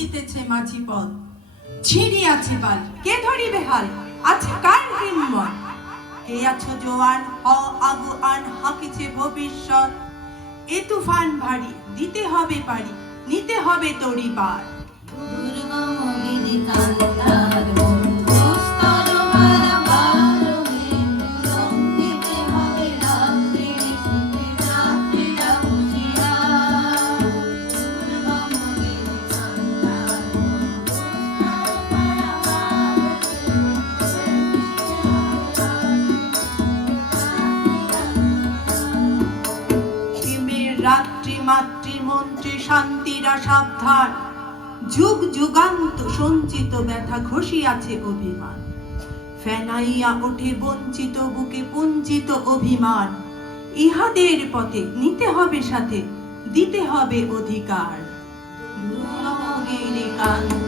চলিতেছে মাঝি পথ, ছিড়িয়াছে বাল, কে ধরিবে হাল? আছে কার হিম্মত? কে আছো জোয়ান, হও আগুয়ান, হাকিছে ভবিষ্যৎ। এ তুফান ভারী, দিতে হবে পারি, নিতে হবে তরি পার। দুর্গম গিরি কান্তার বন্ধুস্তর বারবার হয়ে লঙ্ঘিতে হবে রাত্রি নিশীথে যাত্রীরা হুঁশিয়ার। দুর্গম গিরি কান্তার বন্ধুস্তর বারবার হয়ে লঙ্ঘিতে হবে হিমের রাত্রি মাতৃ মন্ত্রী শান্তিরা সাবধান, যুগ যুগান্ত সঞ্চিত ব্যথা ঘষিয়াছে অভিমান। ফেনাইয়া ওঠে বঞ্চিত বুকে পুঞ্জিত অভিমান। ইহাদের পথে নিতে হবে সাথে, দিতে হবে অধিকার। দুর্গম গিরি কান্তার